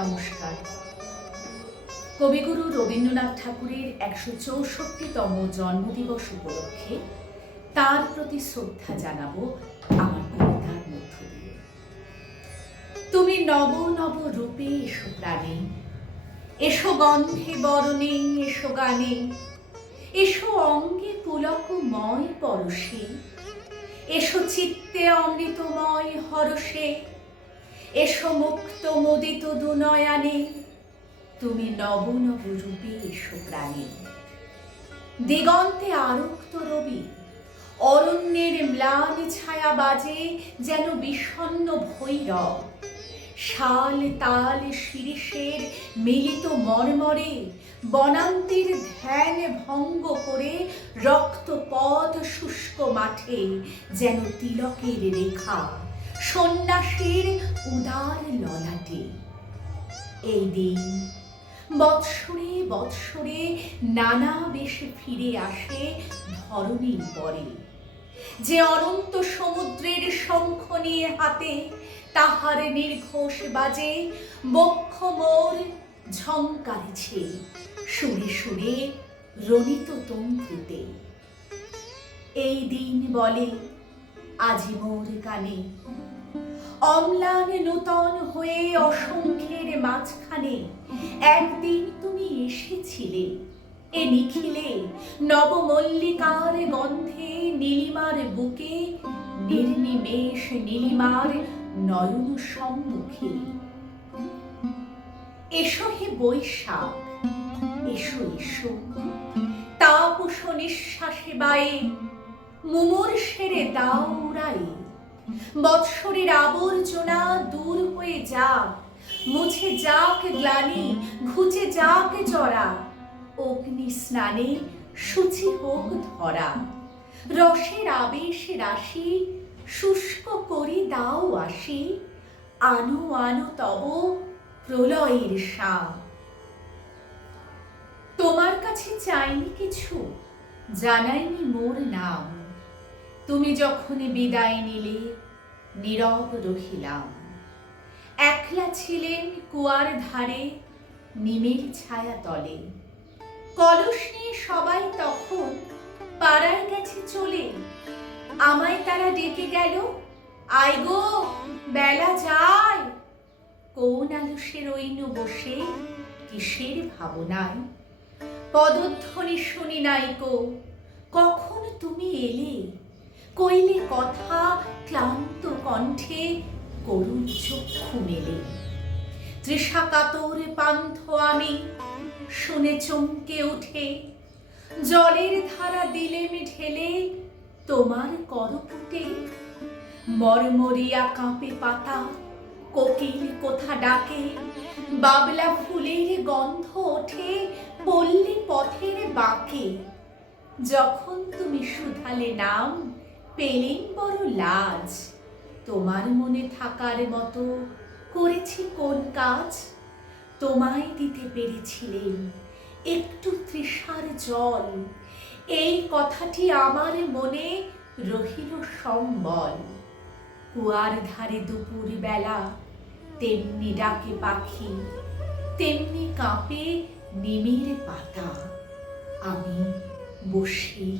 নমস্কার। কবিগুরু রবীন্দ্রনাথ ঠাকুরের ১৬৪তম জন্মদিবস উপলক্ষে তার প্রতি শ্রদ্ধা জানাবো আমার কবিতার মধ্য দিয়ে। তুমি নব নব রূপে এসো প্রাণে, এসো গন্ধে বরণে, এসো গানে, এসো অঙ্গে পুলকময় পরশে, এসো চিত্তে অমৃতময় হরষে, এসো মুক্ত মোদিত দুনয়নে, তুমি নব নব রূপে এসো প্রাণে। দিগন্তে আরক্ত রবি, অরণ্যের ম্লান ছায়া বাজে যেন বিষণ্ণ ভৈরব। শাল তাল শিরিষের মিলিত মর্মরে বনান্তের ধ্যান ভঙ্গ করে রক্তপথ শুষ্ক মাঠে যেন তিলকের রেখা সন্ন্যাসীর উদার ললাটে। এই দিন বৎসরে বৎসরে নানা বেশে ফিরে আসে ধরণীর পরে, যে অনন্ত সমুদ্রের শঙ্খ নিয়ে হাতে তাহার নির্ঘোষ বাজে বক্ষ মোর ঝঙ্কারিছে সুরে সুরে রণিত তন্ত্রীতে। এই দিন বলে আজি মোর গানে, অম্লান নূতন হয়ে অসংখ্যের মাঝখানে একদিন তুমি এসেছিলে এ নিখিলে নবমল্লিকার গন্ধে নীলিমার বুকে, নির্নিমেষ নীলিমার নয়ন সম্মুখে। এসো হে বৈশাখ, এসো এসো তাপস নিঃশ্বাসে বায়ে, মুমূর্ষের দাও উড়ায়ে। বৎসরের আবর্জনা দূর হয়ে যাক, মুছে যাক গ্লানি, ঘুচে যাক জরা। অগ্নি স্নানে শুচি হোক ধরা, রসের আবেশে রাশি শুষ্ক করি দাও আসি। আনো আনো তব প্রলয়ের শাঁ। তোমার কাছে চাইনি কিছু, জানাইনি মোর নাম। তুমি যখন বিদায় নিলে নীরব রহিলাম। একলা ছিলেন কুয়ার ধারে নিমের ছায়া তলে, কলস নিয়ে সবাই তখন পাড়ায় গেছে চলে। আমায় তারা ডেকে গেল, আয় গো বেলা যায়। কোন আলসে রইনু বসে কিসের ভাবনায়, পদধ্বনি শুনি নাইকো কখন তুমি এলে। কইলে কথা ক্লান্ত কণ্ঠে, করুণ চক্ষু মেলে। তৃষা কাতর পান্থ আমি শুনে চমকে উঠে, জলের ধারা দিলেম ঢেলে তোমার করপুটে। মরমরিয়া কাঁপে পাতা, কোকিল কোথা ডাকে, বাবলা ফুলের গন্ধ ওঠে পল্লী পথের বাঁকে। যখন তুমি শুধালে নাম পেলেন বড় লাজ, তোমার মনে থাকার মতো করেছি কোন কাজ। তোমায় দিতে পেরেছিলেন একটু তৃষার জল, এই কথাটি আমার মনে রহিল সম্বল। কুয়ার ধারে দুপুর বেলা তেমনি ডাকে পাখি, তেমনি কাঁপে নিমের পাতা। আমি বসেই